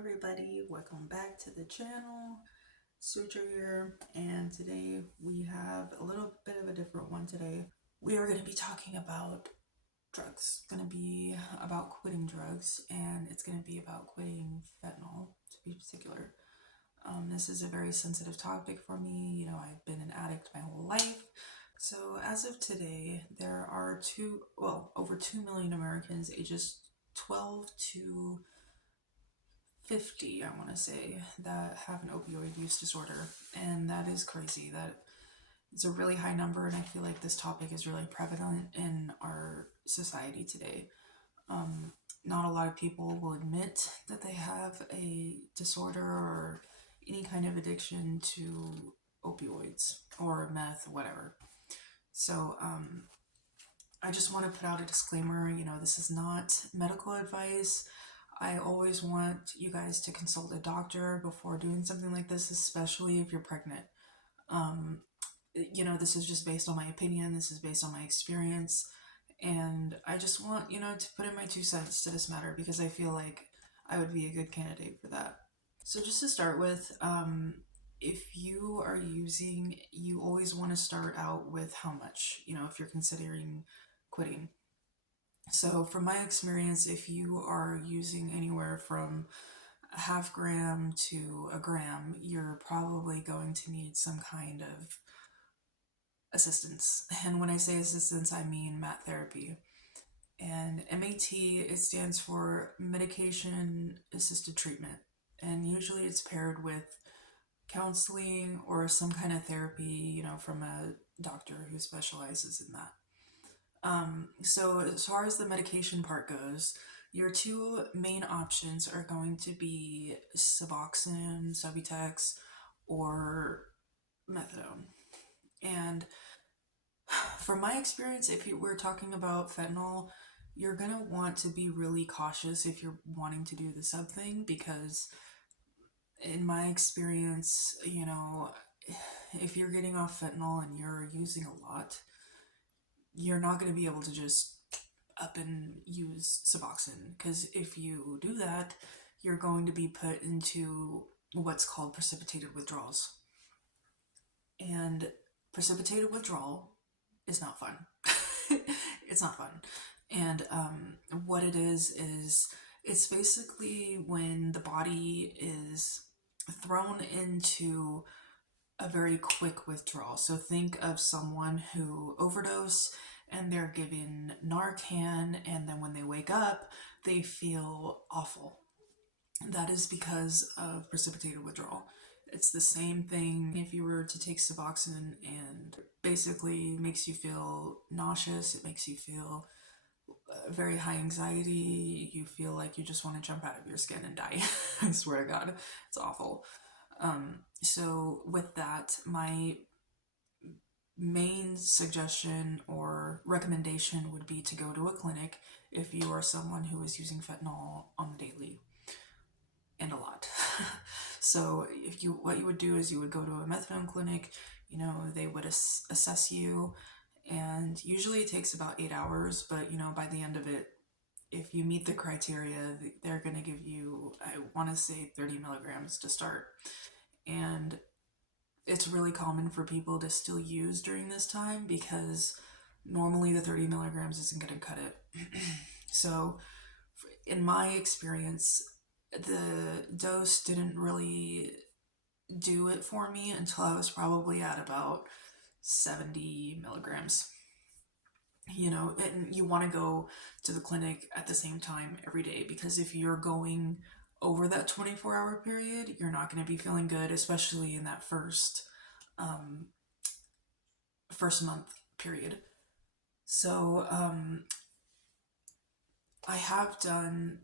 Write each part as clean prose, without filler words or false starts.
everybody, welcome back to the channel. Sutra here, and today we have a little bit of a different one today. We are going to be talking about drugs. It's going to be about quitting drugs, and it's going to be about quitting fentanyl to be particular. This is a very sensitive topic for me. I've been an addict my whole life. So as of today, there are over 2 million Americans ages 12 to 50, I want to say, that have an opioid use disorder. And that is crazy. That it's a really high number, and I feel like this topic is really prevalent in our society today. Not a lot of people will admit that they have a disorder or any kind of addiction to opioids or meth, whatever. So, I just want to put out a disclaimer, this is not medical advice. I always want you guys to consult a doctor before doing something like this, especially if you're pregnant. This is just based on my opinion, this is based on my experience, and I just want, to put in my 2 cents to this matter because I feel like I would be a good candidate for that. So, just to start with, if you are using, you always want to start out with how much, if you're considering quitting. So, from my experience, if you are using anywhere from a half gram to a gram, you're probably going to need some kind of assistance. And when I say assistance, I mean MAT therapy. And MAT, it stands for medication assisted treatment. And usually it's paired with counseling or some kind of therapy, from a doctor who specializes in that. So as far as the medication part goes, your two main options are going to be Suboxone, Subutex, or methadone. And from my experience, if you were talking about fentanyl, you're gonna want to be really cautious if you're wanting to do the sub thing, because in my experience, if you're getting off fentanyl and you're using a lot, you're not going to be able to just up and use Suboxone, because if you do that, you're going to be put into what's called precipitated withdrawals. And precipitated withdrawal is not fun. It's not fun. And what it is it's basically when the body is thrown into a very quick withdrawal. So think of someone who overdosed and they're given Narcan, and then when they wake up, they feel awful. That is because of precipitated withdrawal. It's the same thing if you were to take Suboxone, and basically makes you feel nauseous, it makes you feel very high anxiety, you feel like you just want to jump out of your skin and die. I swear to God, it's awful. So with that, my main suggestion or recommendation would be to go to a clinic if you are someone who is using fentanyl on the daily and a lot. So what you would do is you would go to a methadone clinic, they would assess you, and usually it takes about 8 hours, but by the end of it, if you meet the criteria, they're going to give you, I want to say 30 milligrams to start. And it's really common for people to still use during this time because normally the 30 milligrams isn't going to cut it. So in my experience, the dose didn't really do it for me until I was probably at about 70 milligrams. And you want to go to the clinic at the same time every day, because if you're going over that 24-hour period, you're not going to be feeling good, especially in that first month period. So I have done,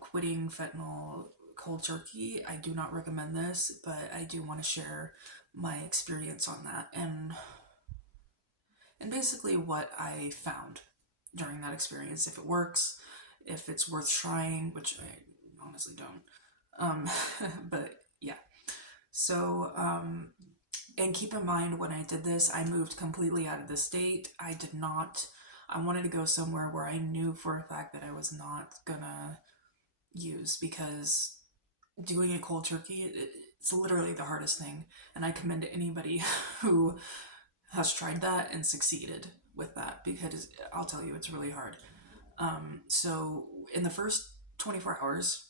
quitting fentanyl cold turkey. I do not recommend this, but I do want to share my experience on that and basically what I found during that experience, if it works, if it's worth trying, which I honestly don't. But yeah. So, and keep in mind, when I did this, I moved completely out of the state. I wanted to go somewhere where I knew for a fact that I was not gonna use, because doing it cold turkey, it's literally the hardest thing. And I commend anybody who has tried that and succeeded with that, because I'll tell you, it's really hard. So in the first 24 hours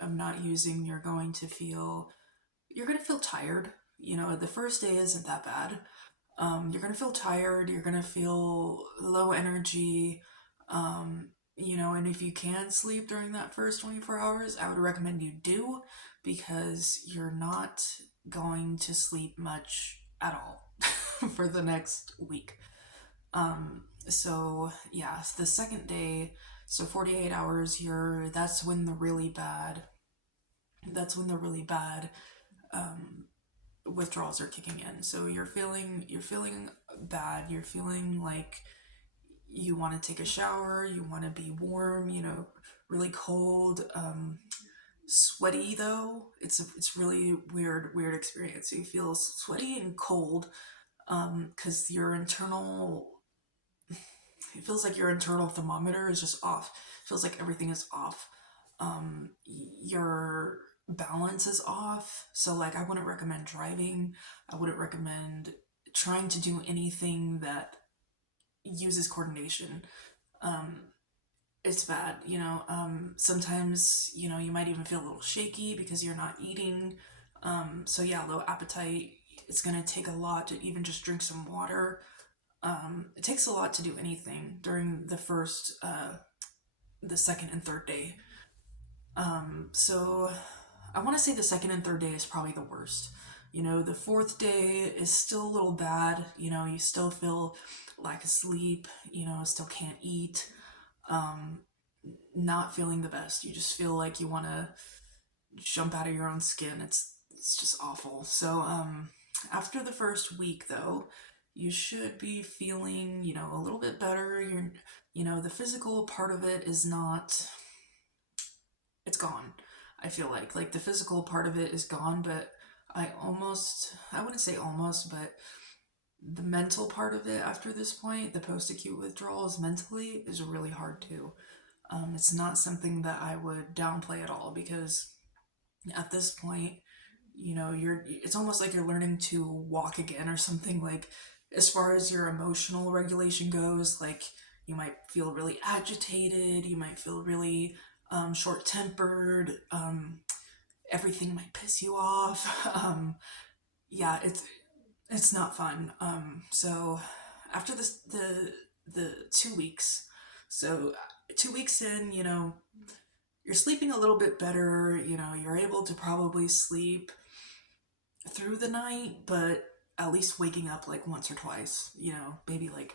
of not using, you're going to feel tired. You know, the first day isn't that bad. You're going to feel tired. You're going to feel low energy. And if you can sleep during that first 24 hours, I would recommend you do, because you're not going to sleep much at all for the next week. So yeah, the second day, so 48 hours, that's when the really bad withdrawals are kicking in. So you're feeling bad. You're feeling like you want to take a shower, you want to be warm, really cold, sweaty though. It's really weird experience. So you feel sweaty and cold, because it feels like your internal thermometer is just off. It feels like everything is off. Your balance is off. So like, I wouldn't recommend driving. I wouldn't recommend trying to do anything that uses coordination. Um, it's bad. Sometimes, you might even feel a little shaky because you're not eating. So yeah, low appetite. It's gonna take a lot to even just drink some water. It takes a lot to do anything during the second and third day. So I want to say the second and third day is probably the worst. The fourth day is still a little bad. You still feel lack of sleep. Still can't eat. Um, Not feeling the best. You just feel like you want to jump out of your own skin. It's just awful. So after the first week though, you should be feeling, a little bit better. The physical part of it is not, it's gone. I feel like the physical part of it is gone, but I wouldn't say almost, but the mental part of it after this point, the post acute withdrawals mentally is really hard too. It's not something that I would downplay at all, because at this point, it's almost like you're learning to walk again or something. Like, as far as your emotional regulation goes, like, you might feel really agitated, you might feel really short tempered, everything might piss you off. Yeah, it's not fun. So after the 2 weeks, so 2 weeks in, you're sleeping a little bit better. You're able to probably sleep through the night, but at least waking up like once or twice. Maybe like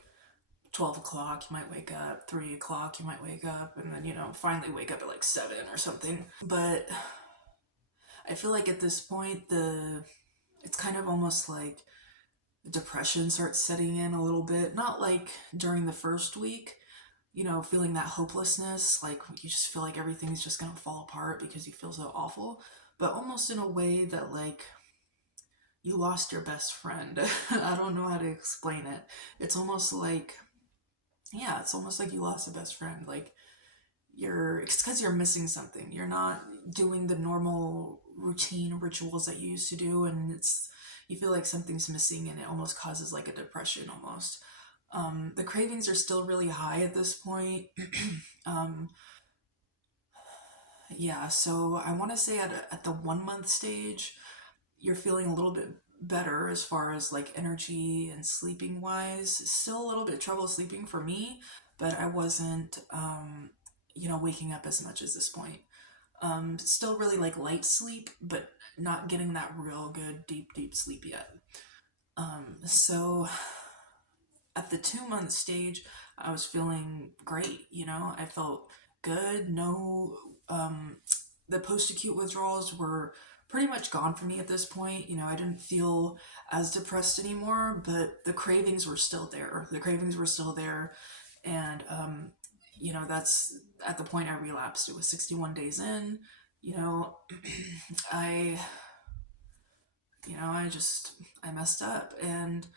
12 o'clock, you might wake up, 3 o'clock, you might wake up, and then, finally wake up at like 7 or something. But I feel like at this point, it's kind of almost like depression starts setting in a little bit. Not like during the first week, feeling that hopelessness, like you just feel like everything's just gonna fall apart because you feel so awful, but almost in a way that, like, you lost your best friend. I don't know how to explain it. It's almost like, yeah, it's almost like you lost a best friend. Like, it's because you're missing something. You're not doing the normal routine rituals that you used to do, and you feel like something's missing, and it almost causes like a depression almost. The cravings are still really high at this point. um, yeah, so I want to say at the 1 month stage, you're feeling a little bit better as far as like energy and sleeping wise. Still a little bit trouble sleeping for me, but I wasn't, waking up as much as this point. Still really like light sleep, but not getting that real good deep sleep yet. So at the 2 month stage, I was feeling great. I felt good. No, the post acute withdrawals were pretty much gone for me at this point. I didn't feel as depressed anymore, but the cravings were still there. And, that's at the point I relapsed. It was 61 days in. You know, I, I messed up, and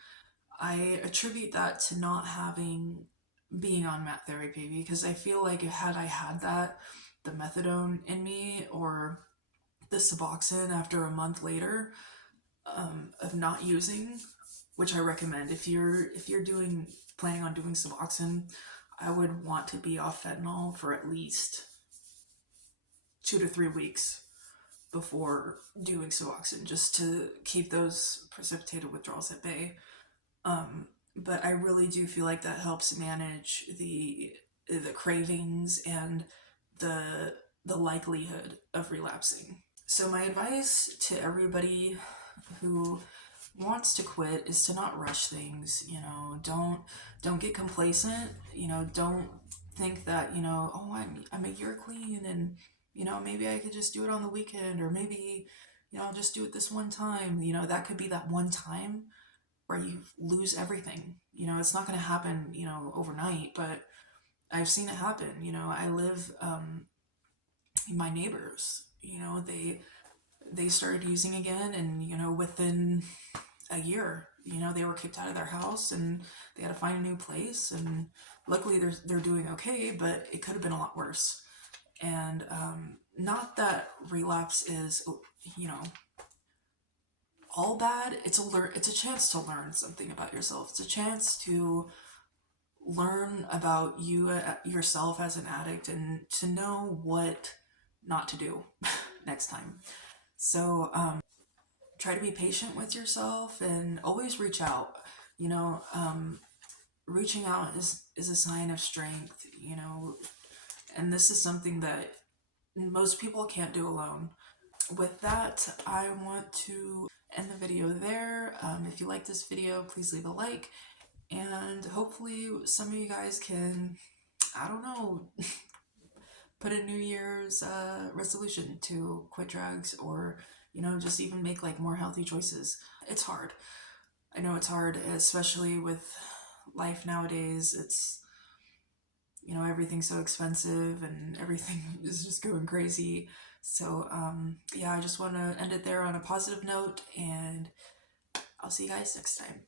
I attribute that to not being on mat therapy, because I feel like had I had the methadone in me, or the Suboxone after a month later of not using, which I recommend. If you're doing planning on doing Suboxone, I would want to be off fentanyl for at least 2 to 3 weeks before doing Suboxone, just to keep those precipitated withdrawals at bay. But I really do feel like that helps manage the cravings and the the likelihood of relapsing. So my advice to everybody who wants to quit is to not rush things. Don't get complacent. Don't think that, oh, I'm a year clean, and maybe I could just do it on the weekend, or maybe I'll just do it this one time. That could be that one time where you lose everything. It's not going to happen overnight, but I've seen it happen. I live my neighbors, they started using again, and within a year, they were kicked out of their house, and they had to find a new place, and luckily they're doing okay, but it could have been a lot worse. And not that relapse is you know all bad. It's a chance to learn something about yourself. It's a chance to learn about yourself as an addict, and to know what not to do next time. So try to be patient with yourself, and always reach out. You know, reaching out is a sign of strength. And this is something that most people can't do alone. With that, I want to end the video there. If you like this video, please leave a like, and hopefully some of you guys can, I don't know, put a New Year's resolution to quit drugs, or just even make like more healthy choices. It's hard. I know it's hard, especially with life nowadays. It's everything's so expensive, and everything is just going crazy. So yeah, I just want to end it there on a positive note, and I'll see you guys next time.